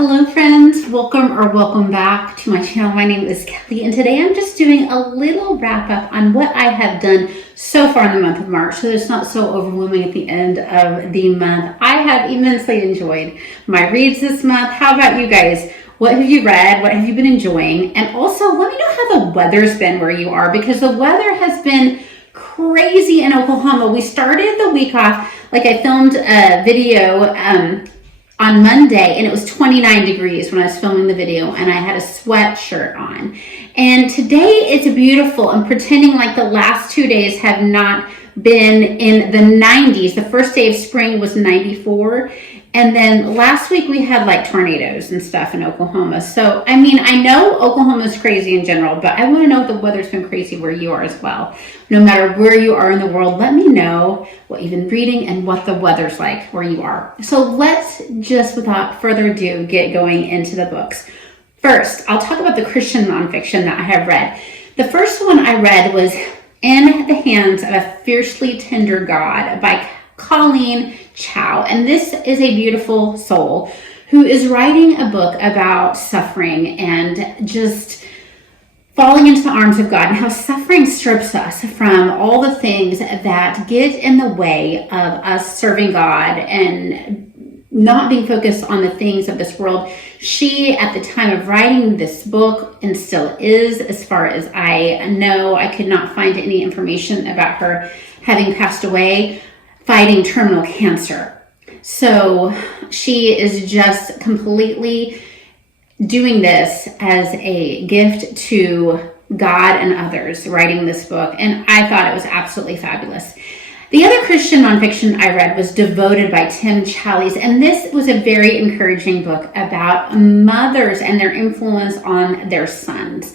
Hello friends, welcome back to my channel. My name is Kelly and today I'm just doing a little wrap up on what I have done so far in the month of March, so it's not so overwhelming at the end of the month. I have immensely enjoyed my reads this month. How about you guys? What have you read? What have you been enjoying? And also let me know how the weather's been where you are, because the weather has been crazy in Oklahoma. We started the week off, like I filmed a video on Monday, and it was 29 degrees when I was filming the video, and I had a sweatshirt on. And today it's beautiful. I'm pretending like the last 2 days have not been in the 90s. The first day of spring was 94. And then last week we had like tornadoes and stuff in Oklahoma. So, I mean, I know Oklahoma is crazy in general, but I want to know if the weather's been crazy where you are as well. No matter where you are in the world, let me know what you've been reading and what the weather's like where you are. So let's just, without further ado, get going into the books. First, I'll talk about the Christian nonfiction that I have read. The first one I read was In the Hands of a Fiercely Tender God by Colleen, Chao. And this is a beautiful soul who is writing a book about suffering and just falling into the arms of God, and how suffering strips us from all the things that get in the way of us serving God and not being focused on the things of this world. She, at the time of writing this book, and still is, as far as I know, I could not find any information about her having passed away, fighting terminal cancer. So she is just completely doing this as a gift to God and others, writing this book. And I thought it was absolutely fabulous. The other Christian nonfiction I read was Devoted by Tim Challies. And this was a very encouraging book about mothers and their influence on their sons.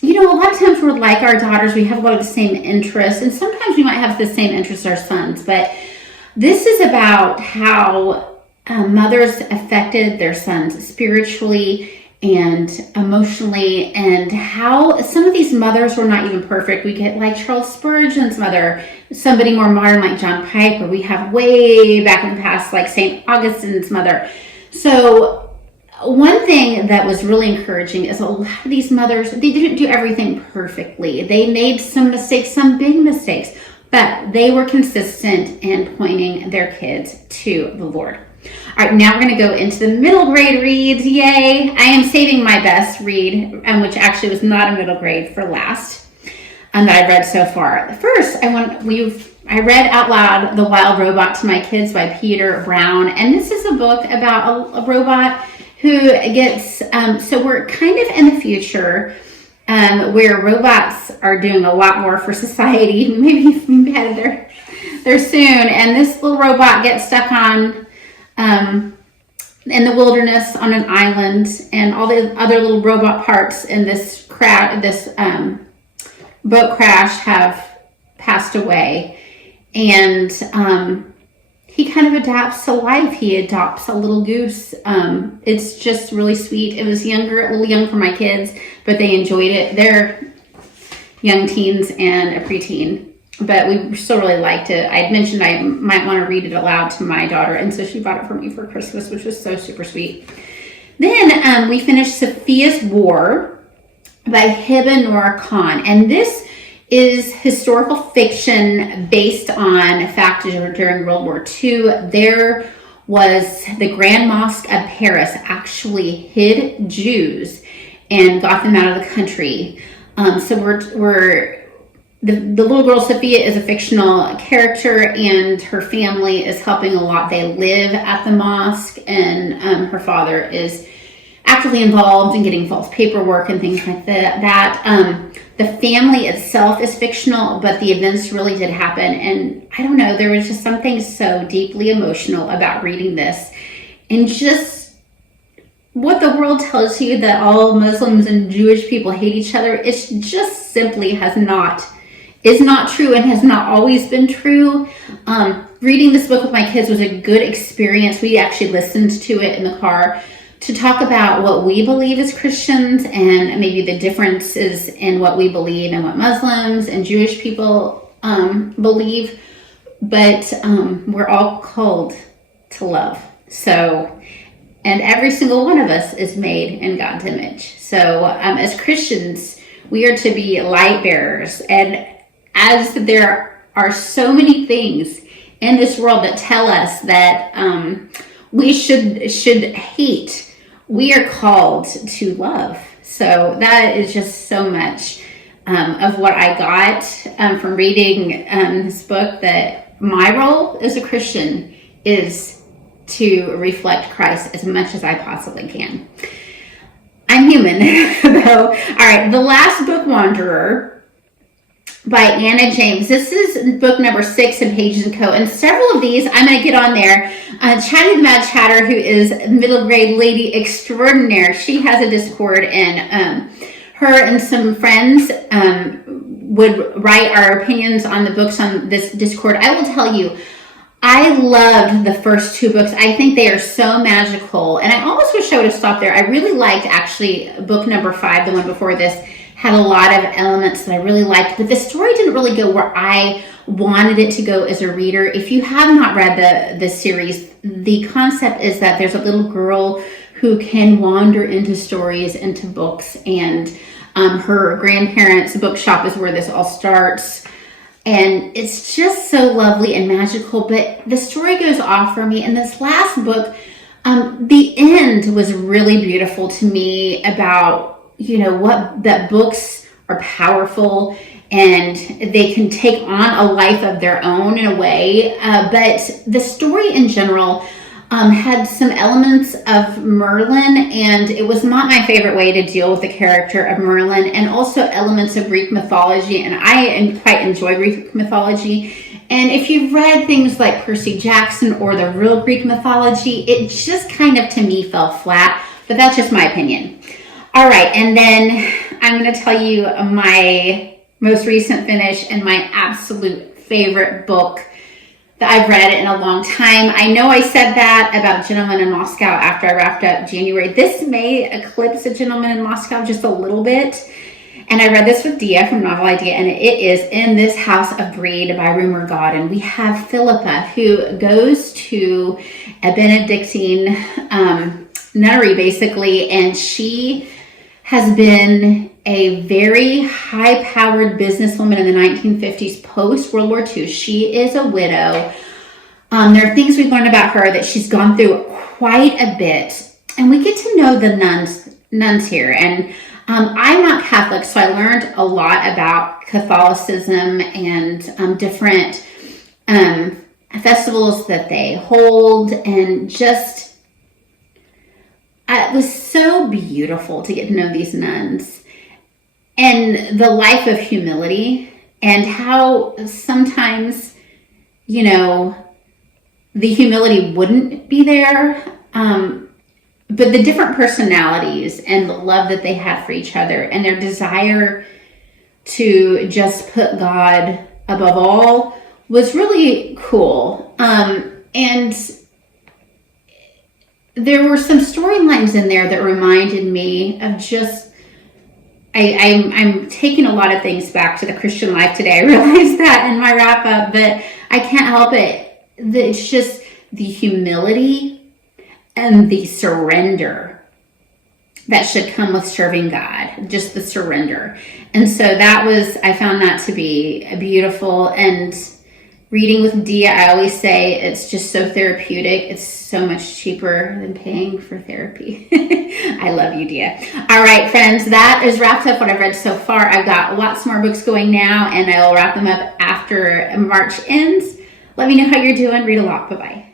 You know, a lot of times we're like our daughters, we have a lot of the same interests, and sometimes we might have the same interests as our sons, but this is about how mothers affected their sons spiritually and emotionally, and how some of these mothers were not even perfect. We get like Charles Spurgeon's mother, somebody more modern like John Piper. We have way back in the past like St. Augustine's mother. So one thing that was really encouraging is a lot of these mothers, they didn't do everything perfectly. They made some mistakes, some big mistakes, but they were consistent in pointing their kids to the Lord. All right, now we're going to go into the middle grade reads. Yay! I am saving my best read, which actually was not a middle grade, for last, that I read so far. First, I read out loud The Wild Robot to my kids by Peter Brown, and this is a book about a robot who gets, so we're kind of in the future where robots are doing a lot more for society, maybe headed there soon, and this little robot gets stuck on in the wilderness on an island, and all the other little robot parts in this boat crash have passed away, and he kind of adapts to life. He adopts a little goose. It's just really sweet. It was a little young for my kids, but they enjoyed it. They're young teens and a preteen, but we still really liked it. I had mentioned I might want to read it aloud to my daughter, and so she bought it for me for Christmas, which was so super sweet. Then we finished Safiyyah's War by Hiba Noor Khan, and this is historical fiction based on fact. During World War II, there was the Grand Mosque of Paris actually hid Jews and got them out of the country. So the little girl Safiyyah is a fictional character, and her family is helping a lot. They live at the mosque, and her father is actively involved in getting false paperwork and things like that. The family itself is fictional, but the events really did happen. And I don't know, there was just something so deeply emotional about reading this, and just what the world tells you that all Muslims and Jewish people hate each other. It just simply is not true, and has not always been true. Reading this book with my kids was a good experience. We actually listened to it in the car to talk about what we believe as Christians, and maybe the differences in what we believe and what Muslims and Jewish people believe. But we're all called to love. So And every single one of us is made in God's image. So as Christians, we are to be light bearers. And as there are so many things in this world that tell us that we should hate, we are called to love. So that is just so much of what I got from reading this book, that my role as a Christian is to reflect Christ as much as I possibly can. I'm human, though. All right, The Last Book Wanderer by Anna James. This is book number 6 in Pages & Co. And several of these, I'm going to get on there. Chatty the Mad Chatter, who is middle grade lady extraordinaire, she has a Discord, and her and some friends would write our opinions on the books on this Discord. I will tell you, I loved the first 2 books. I think they are so magical. And I almost wish I would have stopped there. I really liked, actually, book number 5, the one before this, had a lot of elements that I really liked. But the story didn't really go where I wanted it to go as a reader. If you have not read the series, the concept is that there's a little girl who can wander into stories, into books. And her grandparents' bookshop is where this all starts. And it's just so lovely and magical, but the story goes off for me. And this last book, the end was really beautiful to me about, that books are powerful and they can take on a life of their own in a way. But the story in general had some elements of Merlin, and it was not my favorite way to deal with the character of Merlin, and also elements of Greek mythology, and I quite enjoy Greek mythology. And if you've read things like Percy Jackson or the real Greek mythology, it just kind of, to me, fell flat, but that's just my opinion. All right, and then I'm going to tell you my most recent finish and my absolute favorite book that I've read in a long time. I know I said that about Gentleman in Moscow after I wrapped up January. This may eclipse A Gentleman in Moscow just a little bit. And I read this with Dia from Novel Idea, and it is in This House of Brede by Rumer Godden. We have Philippa, who goes to a Benedictine nunnery, basically, and she has been a very high-powered businesswoman in the 1950s, post-World War II. She is a widow. There are things we've learned about her that she's gone through quite a bit. And we get to know the nuns here. And I'm not Catholic, so I learned a lot about Catholicism and different festivals that they hold, and just it was so beautiful to get to know these nuns and the life of humility, and how sometimes, the humility wouldn't be there, but the different personalities and the love that they had for each other, and their desire to just put God above all was really cool. And there were some storylines in there that reminded me of just, I'm taking a lot of things back to the Christian life today. I realized that in my wrap up, but I can't help it. It's just the humility and the surrender that should come with serving God, just the surrender. And so I found that to be beautiful. And reading with Dia, I always say it's just so therapeutic. It's so much cheaper than paying for therapy. I love you, Dia. All right, friends, that is wrapped up what I've read so far. I've got lots more books going now, and I will wrap them up after March ends. Let me know how you're doing. Read a lot. Bye-bye.